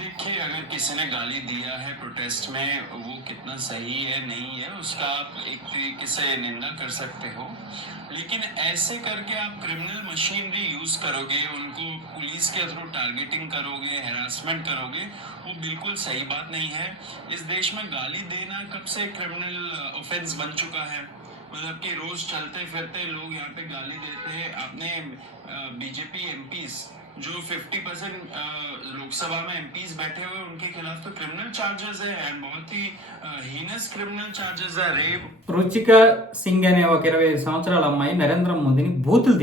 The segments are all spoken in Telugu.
देखिए, अगर किसी ने गाली दिया है प्रोटेस्ट में, वो कितना सही है नहीं है उसका आप एक तरीके से निंदा कर सकते हो, लेकिन ऐसे करके आप क्रिमिनल मशीनरी यूज करोगे, उनको पुलिस के थ्रू टारगेटिंग करोगे, हैरासमेंट करोगे, वो बिल्कुल सही बात नहीं है। इस देश में गाली देना कब से क्रिमिनल ऑफेंस बन चुका है। मतलब कि रोज चलते फिरते लोग यहाँ पे गाली देते हैं। आपने बीजेपी एमपीज जो 50% लोकसभा में एमपीज बैठे हुए उनके खिलाफ तो क्रिमिनल चार्जेस है, एंड बहुत ही हीनस क्रिमिनल चार्जेस है, रेप। రుచిక సింగ్ అనే ఒక 25 సంవత్సరాల అమ్మాయి నరేంద్ర మోదీని బూతులు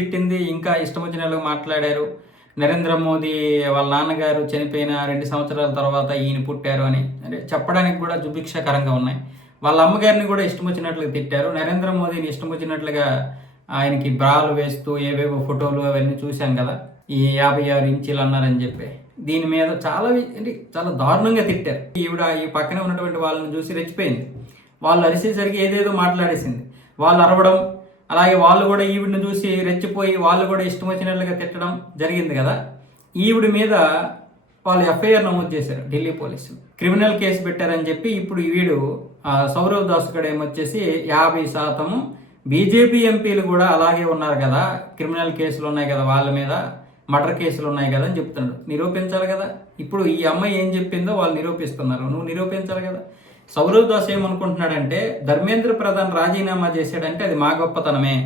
తిట్టింది. ఇంకా ఇష్టం వచ్చినట్లు మాట్లాడారు. నరేంద్ర మోదీ వాళ్ళ నాన్నగారు చనిపోయిన 2 సంవత్సరాల తర్వాత ఈయన పుట్టారు అని అంటే చెప్పడానికి కూడా జుభిక్షకరంగా ఉన్నాయి. వాళ్ళ అమ్మగారిని కూడా ఇష్టం వచ్చినట్లుగా తిట్టారు. నరేంద్ర మోదీని ఇష్టం వచ్చినట్లుగా ఆయనకి బ్రాలు వేస్తూ ఏవేవో ఫోటోలు అవన్నీ చూశాం కదా. ఈ 56 ఇంచీలు అన్నారని చెప్పి దీని మీద చాలా దారుణంగా తిట్టారు. ఈవిడ ఈ పక్కనే ఉన్నటువంటి వాళ్ళని చూసి రెచ్చిపోయింది. వాళ్ళు అరిసేసరికి ఏదేదో మాట్లాడేసింది. వాళ్ళు అరవడం, అలాగే వాళ్ళు కూడా ఈవిడిని చూసి రెచ్చిపోయి వాళ్ళు కూడా ఇష్టం వచ్చినట్లుగా తిట్టడం జరిగింది కదా. ఈవిడ మీద వాళ్ళు ఎఫ్ఐఆర్ నమోదు చేశారు ఢిల్లీ పోలీసులు. క్రిమినల్ కేసు పెట్టారని చెప్పి ఇప్పుడు వీడు సౌరవ్ దాస్ కూడా ఏమొచ్చేసి 50% బీజేపీ ఎంపీలు కూడా అలాగే ఉన్నారు కదా, క్రిమినల్ కేసులు ఉన్నాయి కదా వాళ్ళ మీద, మర్డర్ కేసులు ఉన్నాయి కదా అని చెప్తున్నాడు. నిరూపించాలి కదా. ఇప్పుడు ఈ అమ్మాయి ఏం చెప్పిందో వాళ్ళు నిరూపిస్తున్నారు, నువ్వు నిరూపించాలి కదా. సౌరవ్ దాస్ ఏమనుకుంటున్నాడంటే ధర్మేంద్ర ప్రధాన్ రాజీనామా చేశాడంటే అది మా గొప్పతనమే,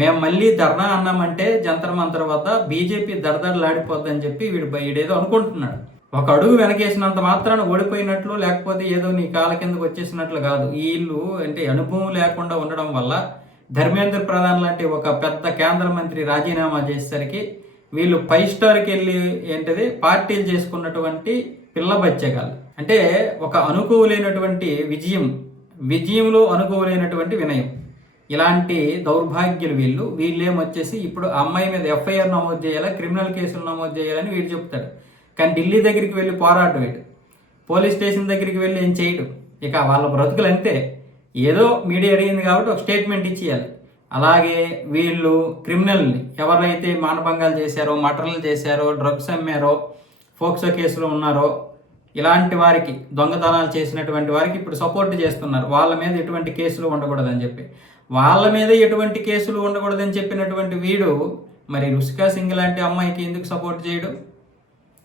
మేము మళ్ళీ ధర్నా అన్నామంటే జంతర్ మంతర్ వద్ద బీజేపీ దడదడలాడిపోద్దని చెప్పి వీడేదో అనుకుంటున్నాడు. ఒక అడుగు వెనకేసినంత మాత్రాన ఓడిపోయినట్లు, లేకపోతే ఏదో నీ కాళ్ళ కిందకు వచ్చేసినట్లు కాదు. వీళ్ళు అంటే అనుభవం లేకుండా ఉండడం వల్ల ధర్మేంద్ర ప్రధాన్ లాంటి ఒక పెద్ద కేంద్ర మంత్రి రాజీనామా చేసేసరికి వీళ్ళు 5 స్టార్కి వెళ్ళి ఏంటిది పార్టీలు చేసుకున్నటువంటి పిల్ల బచ్చగాళ్ళు. అంటే ఒక అనుకోలేనటువంటి విజయంలో అనుకోలేనటువంటి వినయం. ఇలాంటి దౌర్భాగ్యులు వీళ్ళేమొచ్చేసి ఇప్పుడు అమ్మాయి మీద ఎఫ్ఐఆర్ నమోదు చేయాలా, క్రిమినల్ కేసులు నమోదు చేయాలని వీడు చెప్తాడు. కానీ ఢిల్లీ దగ్గరికి వెళ్ళి పోరాటం వీడు, పోలీస్ స్టేషన్ దగ్గరికి వెళ్ళి ఏం చేయడు. ఇక వాళ్ళ బ్రతుకులు అంతే. ఏదో మీడియా అడిగింది కాబట్టి ఒక స్టేట్మెంట్ ఇచ్చేయాలి. అలాగే వీళ్ళు క్రిమినల్ని ఎవరైతే మానభంగాలు చేశారో, మర్డర్లు చేశారో, డ్రగ్స్ అమ్మారో, ఫోక్సో కేసులో ఉన్నారో, ఇలాంటి వారికి, దొంగతనాలు చేసినటువంటి వారికి ఇప్పుడు సపోర్ట్ చేస్తున్నారు. వాళ్ళ మీద ఎటువంటి కేసులు ఉండకూడదని చెప్పి, వాళ్ళ మీద ఎటువంటి కేసులు ఉండకూడదని చెప్పినటువంటి వీడు మరి రుచిక సింగ్ లాంటి అమ్మాయికి ఎందుకు సపోర్ట్ చేయడు?